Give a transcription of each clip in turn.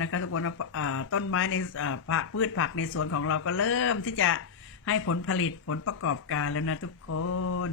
นะคะทุกคนอ่าต้นไม้ในผักพืชผักในสวนของเราก็เริ่มที่จะให้ผลผลิตผลประกอบการแล้วนะทุกคน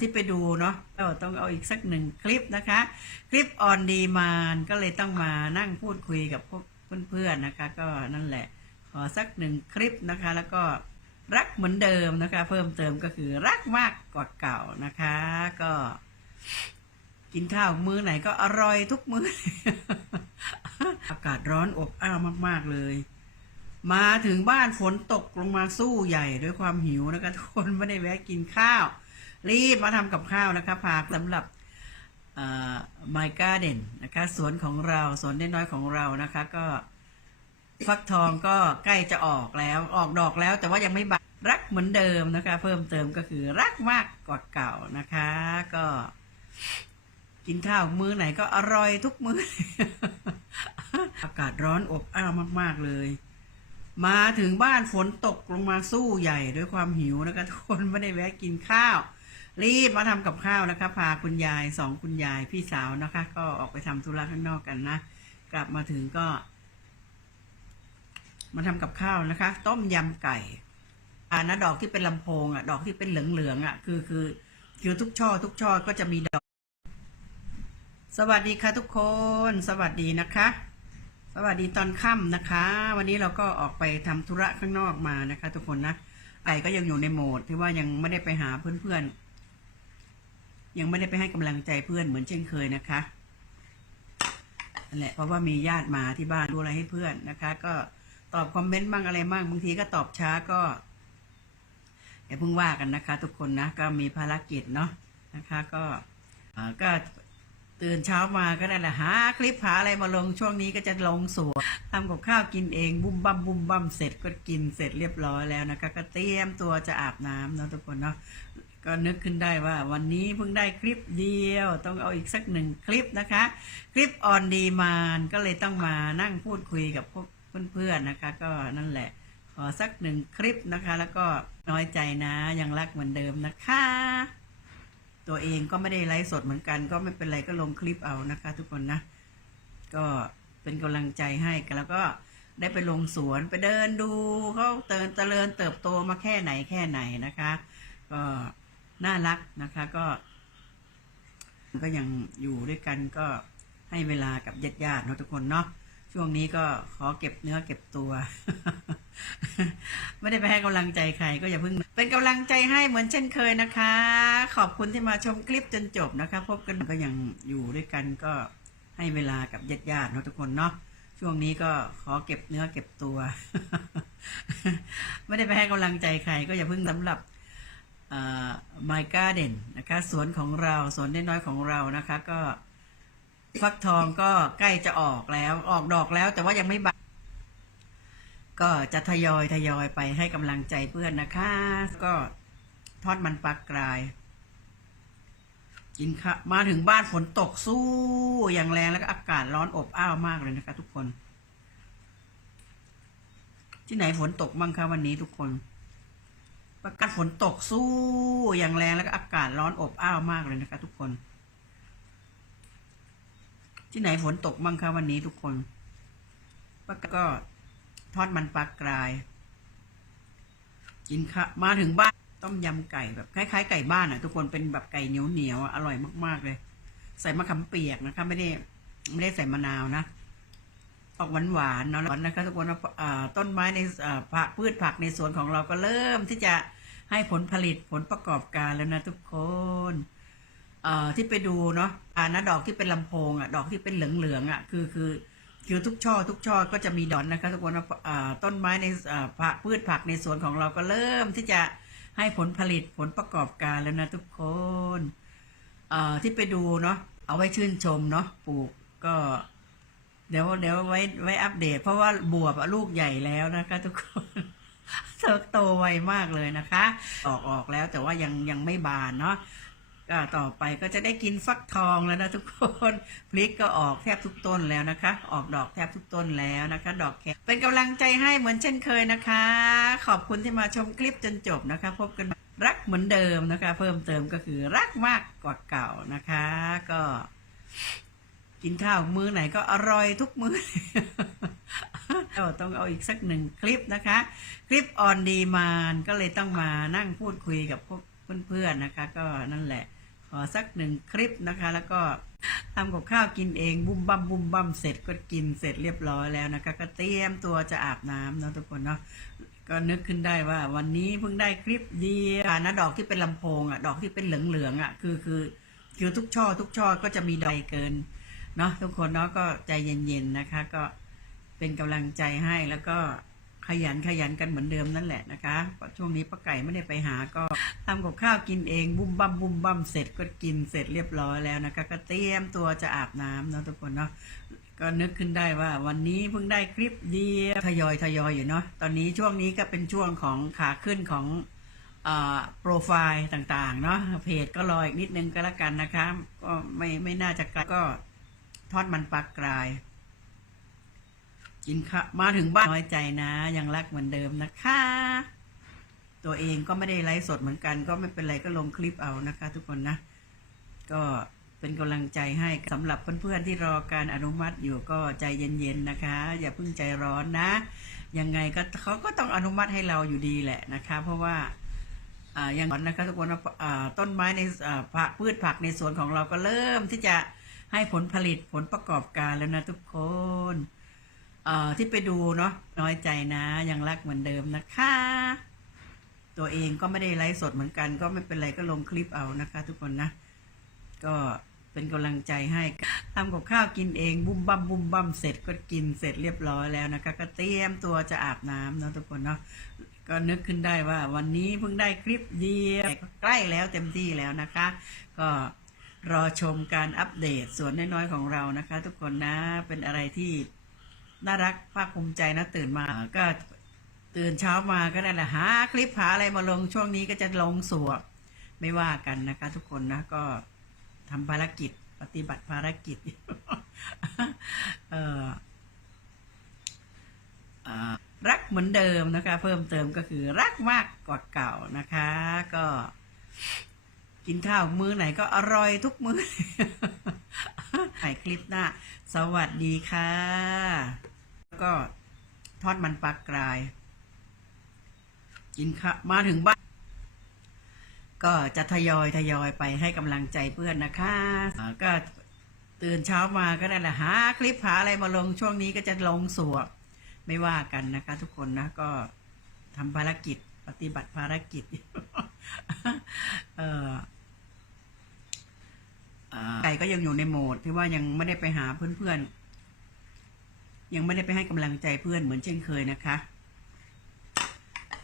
ที่ไปดูเนาะก็ต้องเอาอีกสักหนึ่งคลิปนะคะ คลิปออนดีมานก็เลยต้องมานั่งพูดคุยกับพวกเพื่อนๆนะคะ ก็นั่นแหละ ขอสักหนึ่งคลิปนะคะ แล้วก็รักเหมือนเดิมนะคะ เพิ่มเติมก็คือรักมากกว่าเก่านะคะ ก็ กินข้าวมื้อไหนก็อร่อยทุกมื้อ อากาศร้อนอบอ้าวมากๆเลย มาถึงบ้านฝนตกลงมาสู้ใหญ่ด้วยความหิวนะคะทุกคนไม่ได้แวะกินข้าว รีบมาทำกับข้าวนะคะพาสำหรับไมก้าเด่นนะคะสวนของเราสวนเน้อยของเรานะคะก็ฟักทองก็ใกล้จะออกแล้วออกดอกแล้ว แต่ว่ายังไม่บานรักเหมือนเดิมนะคะ เพิ่มเติมก็คือรักมากกว่าเก่านะคะ ก็ กินข้าวมื้อไหนก็อร่อยทุกมื้อากาศร้อนอบอ้าวมาก ๆ เลย มาถึงบ้านฝนตกลงมาสู้ใหญ่ด้วยความหิวนะคะทุกคนไม่ได้แวะกินข้าว รีบมาทำกับข้าวนะคะ พาคุณยายสองคุณยายพี่สาวนะคะ ก็ออกไปทำธุระข้างนอกกันนะ กลับมาถึงก็ มาทำกับข้าวนะคะ ต้มยำไก่อ่านะดอกที่เป็นลำโพงอะ ดอกที่เป็นเหลืองๆอะ คือคือคือทุกช่อ ทุกช่อก็จะมีดอกสวัสดีค่ะทุกคน สวัสดีนะคะ สวัสดีตอนค่ำนะคะ วันนี้เราก็ออกไปทำธุระข้างนอกมานะคะ ทุกคนนะไก่ก็ยังอยู่ในโหมดที่ว่ายังไม่ได้ไปหาเพื่อนๆ ยังไม่ได้ไปให้กำลังใจเพื่อนเหมือนเช่นเคยนะคะนั่นแหละเพราะว่ามีญาติมาที่บ้านดูอะไรให้เพื่อนนะคะ ก็ตอบคอมเมนต์บ้างอะไรบ้างบางทีก็ตอบช้าก็อย่าเพิ่งว่ากันนะคะ ทุกคนนะก็มีภารกิจเนาะนะคะ ก็ก็ ตื่นเช้ามาก็นั่นแหละหาคลิปหาอะไรมาลงช่วงนี้ก็จะลงสวนทำกับข้าวกินเองบุ้มบั้มบุ้มบั้มเสร็จก็กินเสร็จเรียบร้อยแล้วนะคะ ก็เตรียมตัวจะอาบน้ำเนาะทุกคนเนาะก็นึกขึ้นได้ว่าวันนี้เพิ่งได้คลิปเดียว ต้องเอาอีกสักหนึ่งคลิปนะคะ คลิปออนดีมานก็เลยต้องมานั่งพูดคุยกับพวกเพื่อนๆนะคะ ก็นั่นแหละขอสักหนึ่งคลิปนะคะ แล้วก็น้อยใจนะยังรักเหมือนเดิมนะคะ ตัวเองก็ไม่ได้ไลฟ์สดเหมือนกัน ก็ไม่เป็นไรก็ลงคลิปเอานะคะ ทุกคนนะ ก็เป็นกำลังใจให้กันแล้วก็ได้ไปลงสวนไปเดินดูเขาเตินเจริญเติบโตมาแค่ไหนแค่ไหนนะคะ ก็น่ารักนะคะก็ ก็ยังอยู่ด้วยกันก็ให้เวลากับญาติญาติเนาะทุกคนเนาะช่วงนี้ก็ขอเก็บเนื้อเก็บตัว ไม่ได้ไปให้กำลังใจใครก็อย่าเพิ่ง เป็นกำลังใจให้เหมือนเช่นเคยนะคะ ขอบคุณที่มาชมคลิปจนจบนะคะ พบกันก็ยังอยู่ด้วยกันก็ให้เวลากับญาติญาติเนาะทุกคนเนาะช่วงนี้ก็ขอเก็บเนื้อเก็บตัว ไม่ได้ไปให้กำลังใจใคร ก็อย่าเพิ่งสำหรับไมก้าเด่นนะคะ สวนของเราสวนน้อยของเรานะคะ ก็ฟักทองก็ใกล้จะออกแล้ว ออกดอกแล้ว แต่ว่ายังไม่บาน ก็จะทยอยทยอยไปให้กำลังใจเพื่อนนะคะ ก็ทอดมันปลากราย กินค่ะมาถึงบ้านฝนตกสู้อย่างแรงแล้วก็อากาศร้อนอบอ้าวมากเลยนะคะ ทุกคน ที่ไหนฝนตกบ้างคะวันนี้ทุกคน ประกาศฝนตกสู้อย่างแรงแล้วก็อากาศร้อนอบอ้าวมากเลยนะคะ ทุกคน ที่ไหนฝนตกบ้างคะวันนี้ทุกคนก็ ทอดมันปลากราย กินค่ะมาถึงบ้านต้มยำไก่แบบคล้ายๆไก่บ้านอะ ทุกคนเป็นแบบไก่เหนียวเหนียวๆอร่อยมากๆเลย ใส่มะขามเปียกนะคะ ไม่ได้ไม่ได้ใส่มะนาวนะ ออกหวานๆเนาะแล้วนะคะทุกคนต้นไม้ในผักพืชผักในสวนของเราก็เริ่มที่จะให้ผลผลิตผลประกอบการแล้วนะทุกคนเอ่อที่ไปดูเนาะอ่านะดอกที่เป็นลำโพงอะ ดอกที่เป็นเหลืองๆอะ คือคือ คือทุกช่อทุกช่อก็จะมีดอกนะคะทุกคนต้นไม้ในผักพืชผักในสวนของเราก็เริ่มที่จะให้ผลผลิตผลประกอบการแล้วนะทุกคนที่ไปดูเนาะเอาไว้ชื่นชมเนาะปลูกก็เดี๋ยวเดี๋ยวไว้ไว้อัปเดต เพราะว่าบวบลูกใหญ่แล้วนะคะ ทุกคนเติบโตไวมากเลยนะคะ ออกออกแล้วแต่ว่ายังยังไม่บานเนาะ ก็ต่อไปก็จะได้กินฟักทองแล้วนะทุกคนพลิกก็ออกแทบทุกต้นแล้วนะคะ ออกดอกแทบทุกต้นแล้วนะคะ ดอกแคเป็นกำลังใจให้เหมือนเช่นเคยนะคะ ขอบคุณที่มาชมคลิปจนจบนะคะ พบกันรักเหมือนเดิมนะคะ เพิ่มเติมก็คือรักมากกว่าเก่านะคะ ก็ กินข้าวมื้อไหนก็อร่อยทุกมื้อก็ต้องเอาอีกสักหนึ่งคลิปนะคะ คลิปออนดีมานก็เลยต้องมานั่งพูดคุยกับพวกเพื่อนๆนะคะ ก็นั่นแหละ สักหนึ่งคลิปนะคะ แล้วก็ทำกับข้าวกินเองบุ้มบัมบุ้มบัมเสร็จก็กินเสร็จเรียบร้อยแล้วนะคะ ก็เตรียมตัวจะอาบน้ำเนาะทุกคนเนาะก็นึกขึ้นได้ว่าวันนี้เพิ่งได้คลิปเดียวนะดอกที่เป็นลำโพงอะดอกที่เป็นเหลืองๆอะคือคือคือทุกช่อ ทุกช่อก็จะมีใดเกินเนาะทุกคนเนาะก็ใจเย็นๆนะคะ ก็เป็นกำลังใจให้แล้วก็ ขยันขยันกันเหมือนเดิมนั่นแหละนะคะช่วงนี้ป้าไก่ไม่ได้ไปหาก็ทำกับข้าวกินเองบุ้มบัมบุ้มบัมเสร็จก็กินเสร็จเรียบร้อยแล้วนะคะ ก็เตรียมตัวจะอาบน้ำเนาะทุกคนเนาะก็นึกขึ้นได้ว่าวันนี้เพิ่งได้คลิปเดียวทยอยทยอยอยู่เนาะตอนนี้ช่วงนี้ก็เป็นช่วงของขาขึ้นของโปรไฟล์ต่างๆเนาะเพจก็รออีกนิดนึงก็แล้วกันนะคะ ก็ไม่ไม่น่าจะไกลก็ทอดมันปลากราย กินข้าวมาถึงบ้านน้อยใจนะ ยังรักเหมือนเดิมนะคะ ตัวเองก็ไม่ได้ไลฟ์สดเหมือนกัน ก็ไม่เป็นไรก็ลงคลิปเอานะคะ ทุกคนนะ ก็เป็นกำลังใจให้สำหรับเพื่อนๆที่รอการอนุมัติอยู่ก็ใจเย็นๆนะคะ อย่าเพิ่งใจร้อนนะ ยังไงก็เขาก็ต้องอนุมัติให้เราอยู่ดีแหละนะคะ เพราะว่าอ่าอย่างนั้นนะคะทุกคนต้นไม้ในผักพืชผักในสวนของเราก็เริ่มที่จะให้ผลผลิตผลประกอบการแล้วนะทุกคน อ่อที่ไปดูเนาะน้อยใจนะ ยังรักเหมือนเดิมนะคะ ตัวเองก็ไม่ได้ไลฟ์สดเหมือนกัน ก็ไม่เป็นไรก็ลงคลิปเอานะคะ ทุกคนนะ ก็เป็นกำลังใจให้ทำกับข้าวกินเอง บุ้มบัมบุ้มบัมเสร็จก็กินเสร็จเรียบร้อยแล้วนะคะ ก็เตรียมตัวจะอาบน้ำเนาะทุกคนเนาะก็นึกขึ้นได้ว่าวันนี้เพิ่งได้คลิปเดียวใกล้แล้วเต็มที่แล้วนะคะ ก็รอชมการอัปเดตส่วนน้อยๆของเรานะคะ ทุกคนนะเป็นอะไรที่ น่ารักภาคภูมิใจนะตื่นมาก็ตื่นเช้ามาก็นั่นแหละหาคลิปหาอะไรมาลงช่วงนี้ก็จะลงสวบไม่ว่ากันนะคะ ทุกคนนะก็ทำภารกิจปฏิบัติภารกิจเออรักเหมือนเดิมนะคะ เพิ่มเติมก็คือรักมากกว่าเก่านะคะ ก็กินข้าวมื้อไหนก็อร่อยทุกมื้อถ่ายคลิปหน้า สวัสดีค่ะ ก็ทอดมันปลากราย กินข้ามาถึงบ้าน ก็จะทยอยทยอยไปให้กำลังใจเพื่อนนะคะ ก็ตื่นเช้ามาก็นั่นแหละหาคลิปหาอะไรมาลงช่วงนี้ก็จะลงสวบไม่ว่ากันนะคะ ทุกคนนะก็ทำภารกิจปฏิบัติภารกิจอออ่ไก่ก็ยังอยู่ในโหมดที่ว่ายังไม่ได้ไปหาเพื่อนๆ ยังไม่ได้ไปให้กำลังใจเพื่อนเหมือนเช่นเคยนะคะ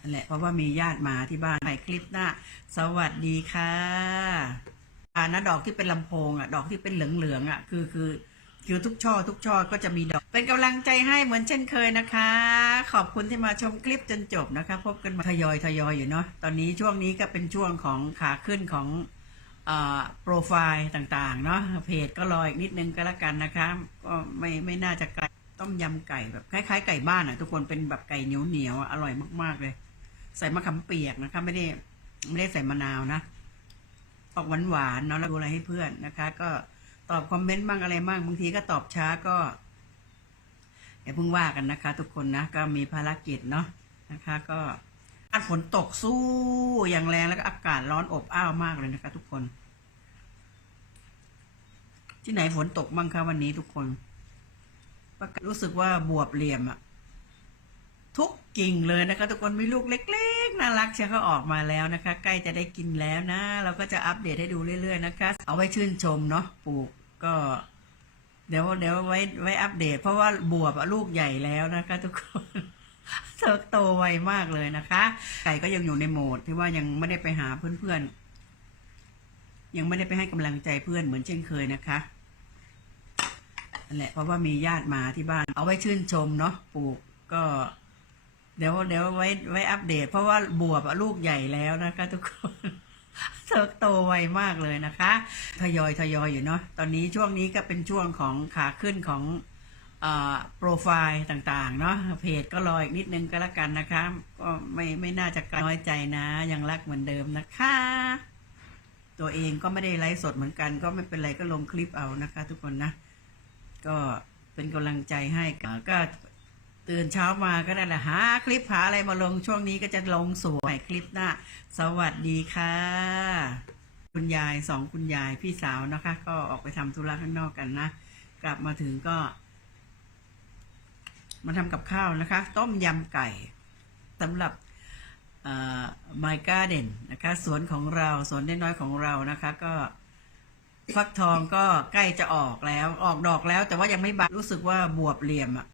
นั่นแหละเพราะว่ามีญาติมาที่บ้านถ่ายคลิปหน้า สวัสดีค่ะอ่านะดอกที่เป็นลำโพงอะ ดอกที่เป็นเหลืองๆอะ คือคือคือทุกช่อ ทุกช่อก็จะมีดอก เป็นกำลังใจให้เหมือนเช่นเคยนะคะ ขอบคุณที่มาชมคลิปจนจบนะคะ พบกันมาทยอยทยอยอยู่เนาะตอนนี้ช่วงนี้ก็เป็นช่วงของขาขึ้นของโปรไฟล์ต่างๆ เนาะเพจก็รออีกนิดนึงก็แล้วกันนะคะ ก็ไม่ไม่น่าจะไกล ต้มยำไก่แบบคล้ายๆ ไก่บ้านอะ ทุกคนเป็นแบบไก่เหนียวเหนียวๆอร่อยมากๆเลย ใส่มะขามเปียกนะคะ ไม่ได้ไม่ได้ใส่มะนาวนะ ออกหวานๆเนาะแล้วดูอะไรให้เพื่อนนะคะ ก็ตอบคอมเมนต์บ้างอะไรบ้างบางทีก็ตอบช้าก็อย่าเพิ่งว่ากันนะคะ ทุกคนนะก็มีภารกิจเนาะนะคะ ก็ฝนตกสู้อย่างแรงแล้วก็อากาศร้อนอบอ้าวมากเลยนะคะ ทุกคน ที่ไหนฝนตกบ้างคะวันนี้ทุกคน ประกาศรู้สึกว่าบวบเหลี่ยมอะทุกกิ่งเลยนะคะ ทุกคนมีลูกเล็กๆน่ารักเชียวเขาออกมาแล้วนะคะ ใกล้จะได้กินแล้วนะ เราก็จะอัปเดตให้ดูเรื่อยๆนะคะ เอาไว้ชื่นชมเนาะปลูกก็ เดี๋ยวเดี๋ยวไว้ไว้อัปเดต เพราะว่าบวบลูกใหญ่แล้วนะคะ ทุกคนเติบโตไวมากเลยนะคะ ไก่ก็ยังอยู่ในโหมดที่ว่ายังไม่ได้ไปหาเพื่อนๆยังไม่ได้ไปให้กำลังใจเพื่อนเหมือนเช่นเคยนะคะ นั่นแหละเพราะว่ามีญาติมาที่บ้าน เอาไว้ชื่นชมเนาะปลูกก็ เดี๋ยวเดี๋ยวไว้ไว้อัปเดต เพราะว่าบวบลูกใหญ่แล้วนะคะ ทุกคนเติบโตไวมากเลยนะคะ ทยอยทยอยอยู่เนาะตอนนี้ช่วงนี้ก็เป็นช่วงของขาขึ้นของโปรไฟล์ต่างๆ เนาะเพจก็รออีกนิดนึงก็แล้วกันนะคะ ก็ไม่ไม่น่าจะกน้อยใจนะ ยังรักเหมือนเดิมนะคะ ตัวเองก็ไม่ได้ไลฟ์สดเหมือนกัน ก็ไม่เป็นไรก็ลงคลิปเอานะคะ ทุกคนนะ ก็เป็นกำลังใจให้ก็ตื่นเช้ามาก็ได้แหละหาคลิปหาอะไรมาลงช่วงนี้ก็จะลงสวยคลิปหน้า สวัสดีค่ะ คุณยายสองคุณยายพี่สาวนะคะ ก็ออกไปทำธุระข้างนอกกันนะ กลับมาถึงก็ มาทำกับข้าวนะคะ ต้มยำไก่สำหรับ My Garden นะคะ สวนของเรา สวนน้อยๆของเรานะคะ ก็ ฟักทองก็ใกล้จะออกแล้ว ออกดอกแล้วแต่ว่ายังไม่บานรู้สึกว่าบวบเหลี่ยมอะ